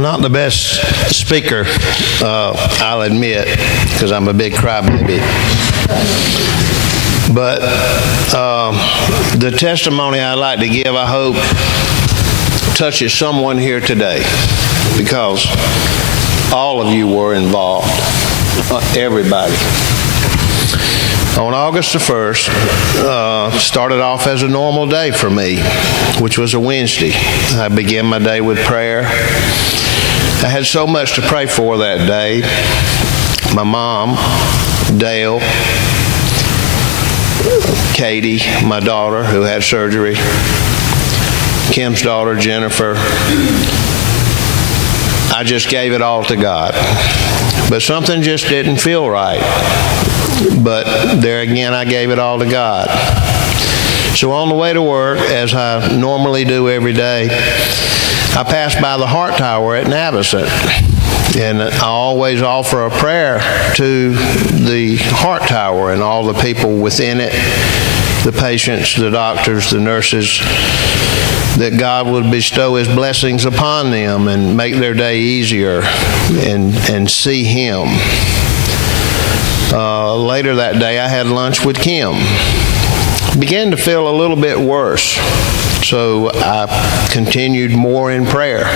I'm not the best speaker, I'll admit, because I'm a big crybaby. But the testimony I'd like to give, I hope, touches someone here today, because all of you were involved, everybody. On August the 1st, started off as a normal day for me, which was a Wednesday. I began my day with prayer. I had so much to pray for that day. My mom, Dale, Katie, my daughter, who had surgery, Kim's daughter, Jennifer. I just gave it all to God. But something just didn't feel right. But there again, I gave it all to God. So on the way to work, as I normally do every day, I passed by the Heart Tower at Navicent. And I always offer a prayer to the Heart Tower and all the people within it, the patients, the doctors, the nurses, that God would bestow His blessings upon them and make their day easier and see Him. Later that day, I had lunch with Kim. Began to feel a little bit worse, so I continued more in prayer.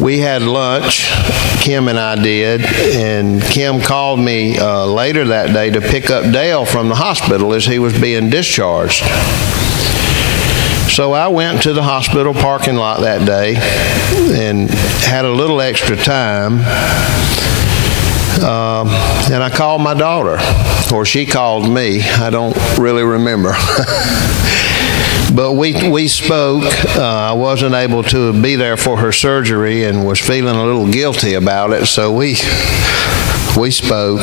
We had lunch, Kim and I did, and Kim called me later that day to pick up Dale from the hospital as he was being discharged. So I went to the hospital parking lot that day and had a little extra time. And I called my daughter, or she called me. I don't really remember. But we spoke. I wasn't able to be there for her surgery and was feeling a little guilty about it, so we spoke.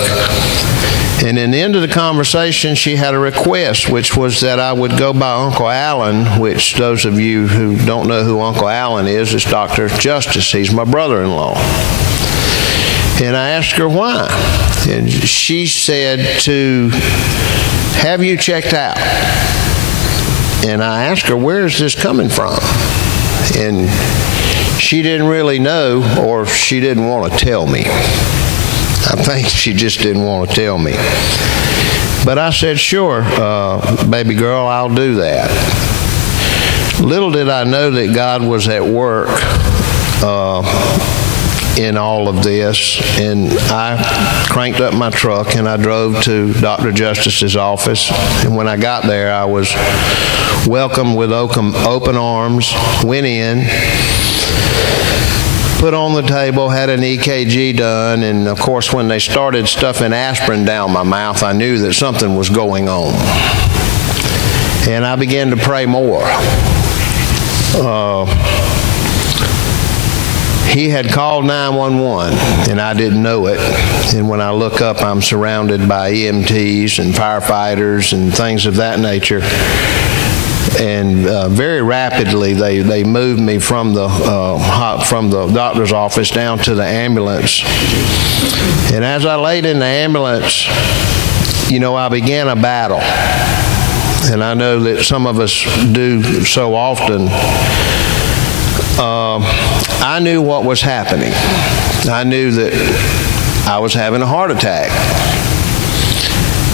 And in the end of the conversation, she had a request, which was that I would go by Uncle Allen, which those of you who don't know who Uncle Allen is Dr. Justice. He's my brother-in-law. And I asked her why. And she said to have you checked out. And I asked her, where is this coming from? And she didn't really know, or she didn't want to tell me. I think she just didn't want to tell me. But I said, sure, baby girl, I'll do that. Little did I know that God was at work in all of this. And I cranked up my truck and I drove to Dr. Justice's office. And when I got there, I was welcomed with open arms, went in, put on the table, had an EKG done, and of course when they started stuffing aspirin down my mouth, I knew that something was going on. And I began to pray more. He had called 911, and I didn't know it. And when I look up, I'm surrounded by EMTs and firefighters and things of that nature. And very rapidly, they moved me from the doctor's office down to the ambulance. And as I laid in the ambulance, I began a battle. And I know that some of us do so often. I knew what was happening. I knew that I was having a heart attack.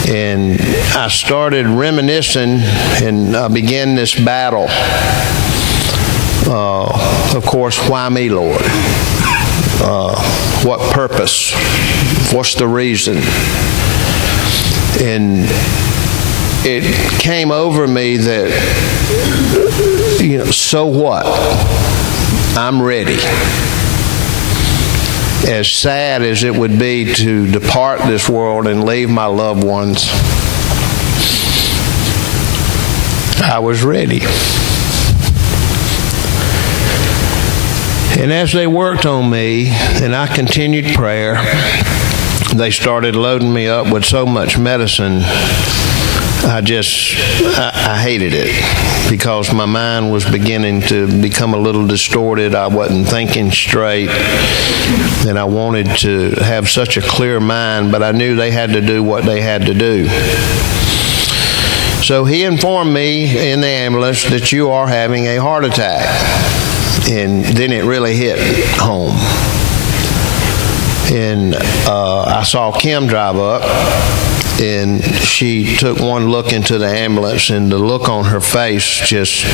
And I started reminiscing, and I began this battle. Of course, why me, Lord? What purpose? What's the reason? And it came over me that, so what? I'm ready. As sad as it would be to depart this world and leave my loved ones, I was ready. And as they worked on me, and I continued prayer, they started loading me up with so much medicine, I hated it, because my mind was beginning to become a little distorted. I wasn't thinking straight, and I wanted to have such a clear mind, but I knew they had to do what they had to do. So he informed me in the ambulance that you are having a heart attack. And then it really hit home. And I saw Kim drive up, and she took one look into the ambulance, and the look on her face just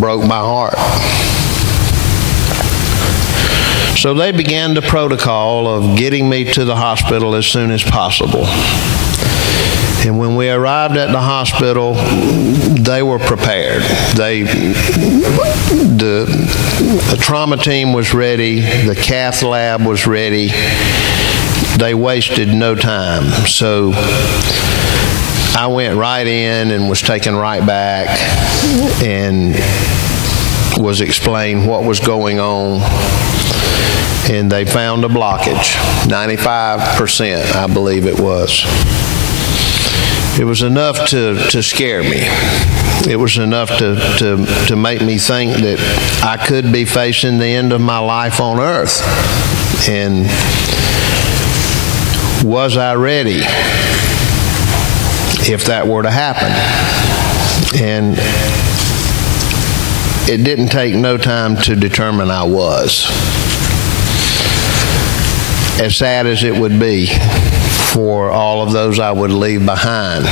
broke my heart. So they began the protocol of getting me to the hospital as soon as possible. And when we arrived at the hospital, they were prepared. The trauma team was ready. The cath lab was ready. They wasted no time. So I went right in and was taken right back and was explained what was going on. And they found a blockage, 95%, I believe it was. It was enough to scare me. It was enough to make me think that I could be facing the end of my life on earth. And was I ready if that were to happen? And it didn't take no time to determine I was. As sad as it would be for all of those I would leave behind.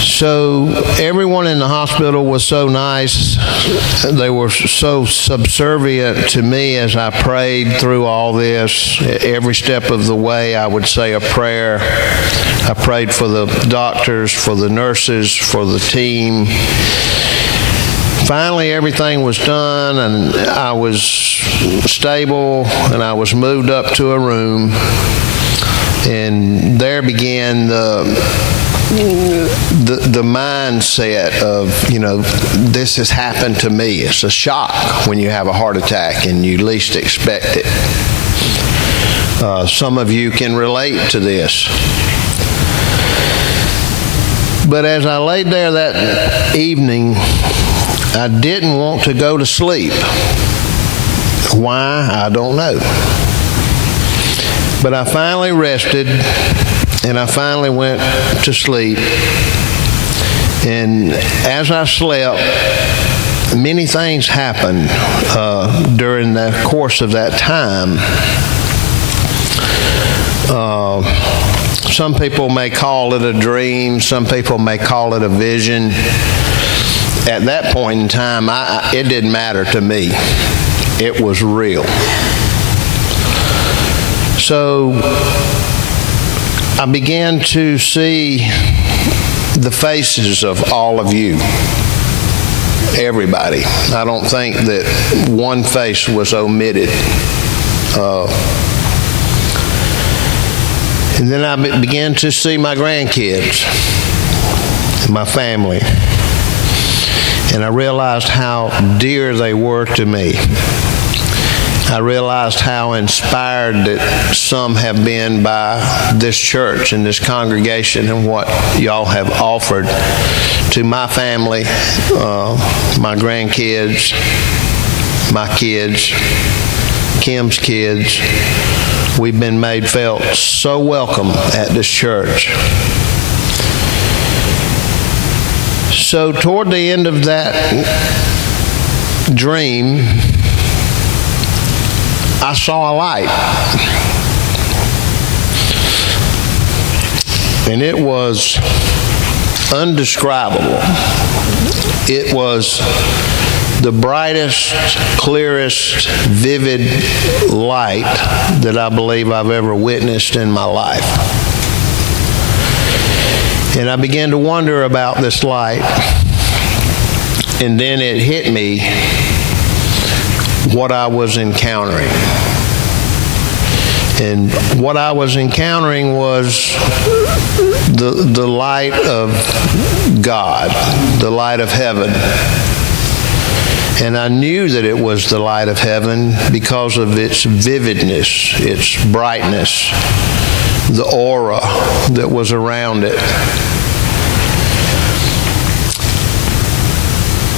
So everyone in the hospital was so nice. They were so subservient to me as I prayed through all this. Every step of the way I would say a prayer. I prayed for the doctors, for the nurses, for the team. Finally, everything was done, and I was stable, and I was moved up to a room, and there began the mindset of, this has happened to me. It's a shock when you have a heart attack and you least expect it. Some of you can relate to this. But as I laid there that evening, I didn't want to go to sleep. Why? I don't know. But I finally rested, and I finally went to sleep. And as I slept, many things happened during the course of that time. Some people may call it a dream. Some people may call it a vision. At that point in time, it didn't matter to me. It was real. So I began to see the faces of all of you, everybody. I don't think that one face was omitted. And then I began to see my grandkids, my family. And I realized how dear they were to me. I realized how inspired that some have been by this church and this congregation and what y'all have offered to my family, my grandkids, my kids, Kim's kids. We've been made felt so welcome at this church. So toward the end of that dream, I saw a light. And it was undescribable. It was the brightest, clearest, vivid light that I believe I've ever witnessed in my life. And I began to wonder about this light. And then it hit me what I was encountering. And what I was encountering was the light of God, the light of heaven. And I knew that it was the light of heaven because of its vividness, its brightness, the aura that was around it.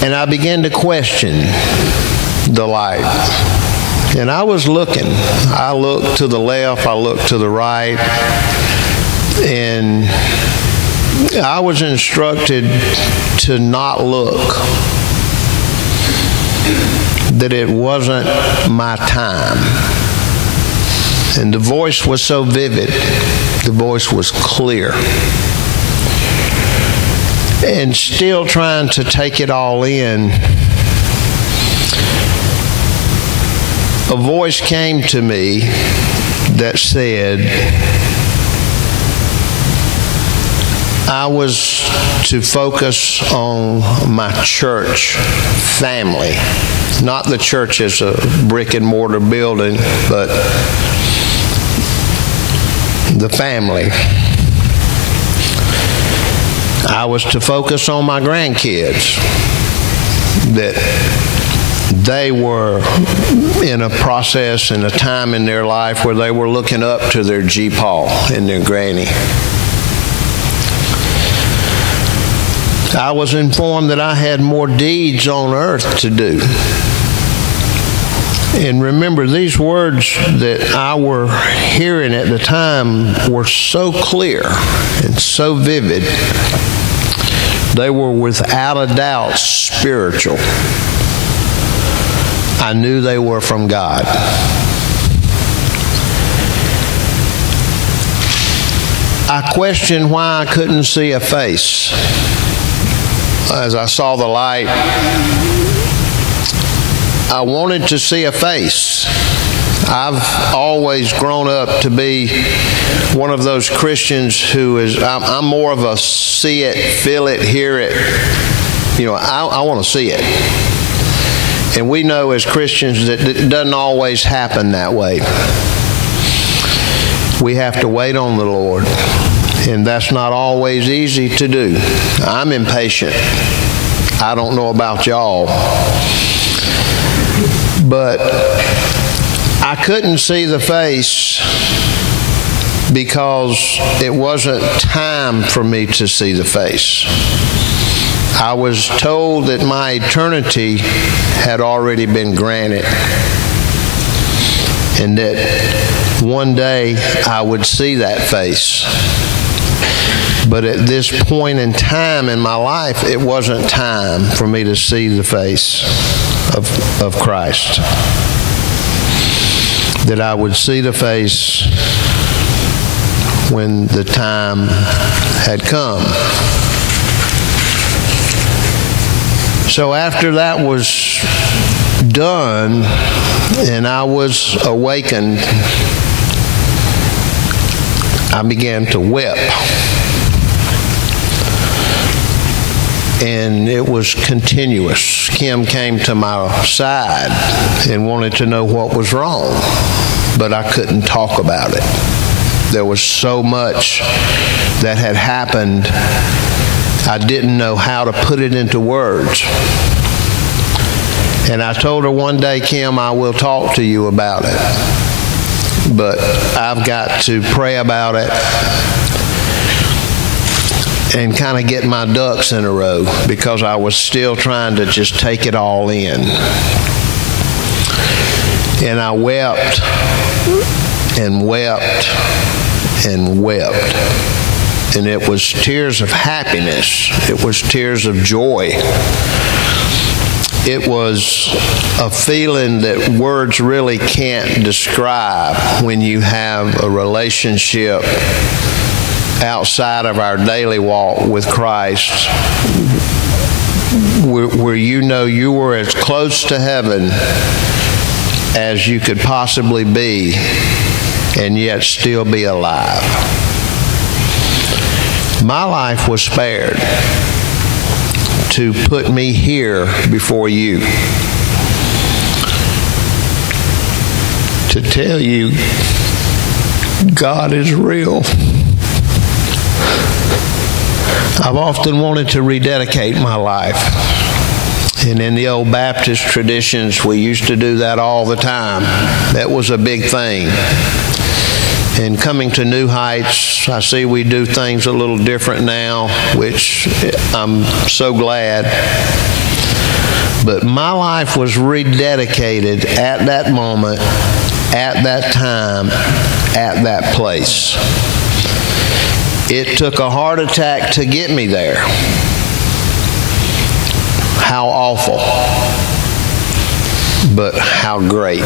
And I began to question the light. And I was looking. I looked to the left, I looked to the right, And I was instructed to not look, that it wasn't my time. And the voice was so vivid, the voice was clear. And still trying to take it all in, a voice came to me that said, I was to focus on my church family, not the church as a brick and mortar building, but the family. I was to focus on my grandkids, that they were in a process and a time in their life where they were looking up to their G-Paw and their granny. I was informed that I had more deeds on earth to do. And remember, these words that I were hearing at the time were so clear and so vivid. They were without a doubt spiritual. I knew they were from God. I questioned why I couldn't see a face. As I saw the light, I wanted to see a face. I've always grown up to be one of those Christians who is, I'm more of a see it, feel it, hear it. You know, I want to see it. And we know as Christians that it doesn't always happen that way. We have to wait on the Lord. And that's not always easy to do. I'm impatient. I don't know about y'all. But I couldn't see the face because it wasn't time for me to see the face. I was told that my eternity had already been granted, and that one day I would see that face. But at this point in time in my life, it wasn't time for me to see the face of Christ. That I would see the face when the time had come. So after that was done and I was awakened, I began to weep. And it was continuous. Kim came to my side and wanted to know what was wrong, but I couldn't talk about it. There was so much that had happened, I didn't know how to put it into words. And I told her one day, Kim, I will talk to you about it, but I've got to pray about it and kind of get my ducks in a row, because I was still trying to just take it all in. And I wept and wept and wept. And it was tears of happiness. It was tears of joy. It was a feeling that words really can't describe when you have a relationship outside of our daily walk with Christ, where you know you were as close to heaven as you could possibly be, and yet still be alive. My life was spared to put me here before you, to tell you God is real. I've often wanted to rededicate my life. And in the old Baptist traditions, we used to do that all the time. That was a big thing. And coming to New Heights, I see we do things a little different now, which I'm so glad. But my life was rededicated at that moment, at that time, at that place. It took a heart attack to get me there. How awful, but how great.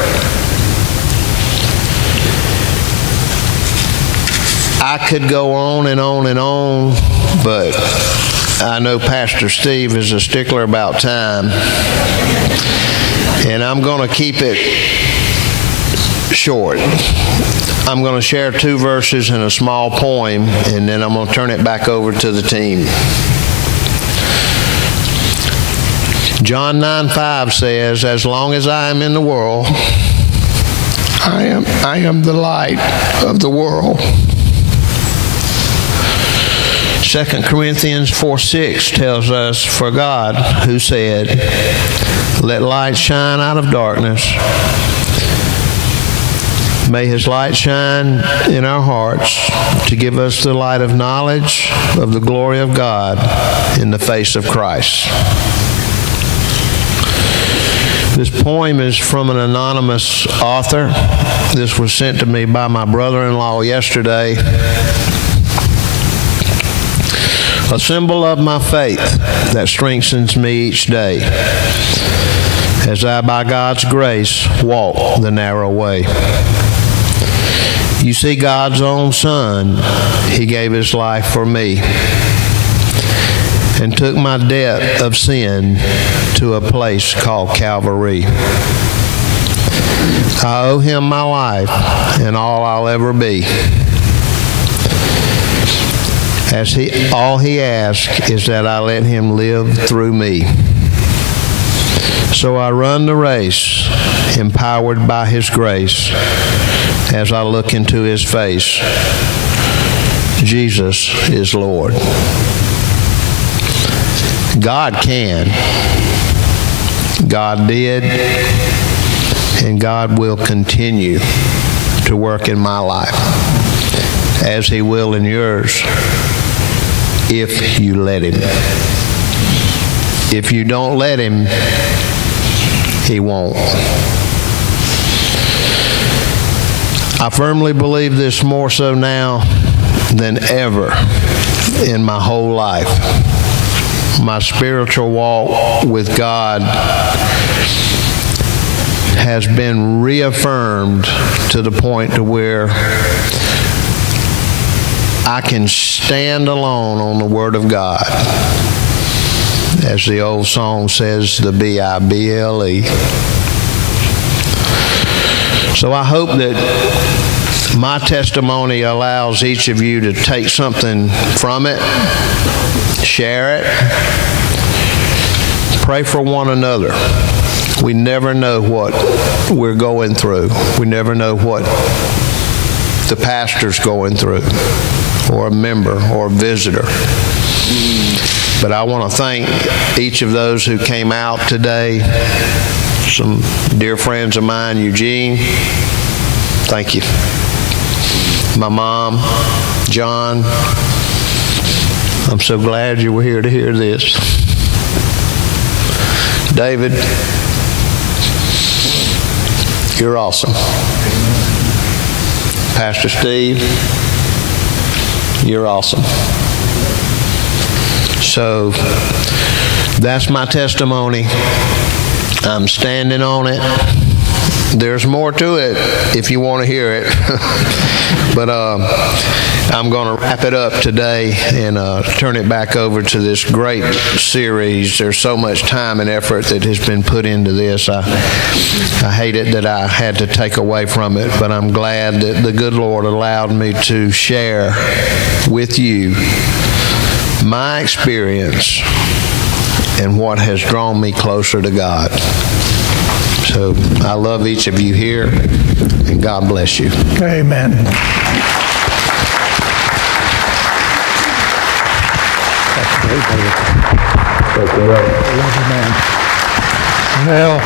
I could go on and on and on, but I know Pastor Steve is a stickler about time, and I'm going to keep it short. I'm going to share 2 verses and a small poem, and then I'm going to turn it back over to the team. John 9:5 says, "As long as I am in the world, I am the light of the world." 2 Corinthians 4:6 tells us, "For God, who said, 'Let light shine out of darkness,' may His light shine in our hearts to give us the light of knowledge of the glory of God in the face of Christ." This poem is from an anonymous author. This was sent to me by my brother-in-law yesterday. A symbol of my faith that strengthens me each day as I, by God's grace, walk the narrow way. You see, God's own Son, He gave His life for me and took my debt of sin to a place called Calvary. I owe Him my life and all I'll ever be. All He asks is that I let Him live through me. So I run the race, empowered by His grace, as I look into His face. Jesus is Lord. God can. God did. And God will continue to work in my life, as He will in yours, if you let Him. If you don't let Him, He won't. I firmly believe this more so now than ever in my whole life. My spiritual walk with God has been reaffirmed to the point to where I can stand alone on the Word of God. As the old song says, the Bible. So I hope that my testimony allows each of you to take something from it, share it, pray for one another. We never know what we're going through. We never know what the pastor's going through, or a member, or a visitor. But I want to thank each of those who came out today. Some dear friends of mine, Eugene, thank you. My mom, John, I'm so glad you were here to hear this. David, you're awesome. Pastor Steve, you're awesome. So that's my testimony. I'm standing on it. There's more to it if you want to hear it. But I'm going to wrap it up today and turn it back over to this great series. There's so much time and effort that has been put into this. I hate it that I had to take away from it, but I'm glad that the good Lord allowed me to share with you my experience and what has drawn me closer to God. So I love each of you here, and God bless you. Amen. Thank you, man. Well,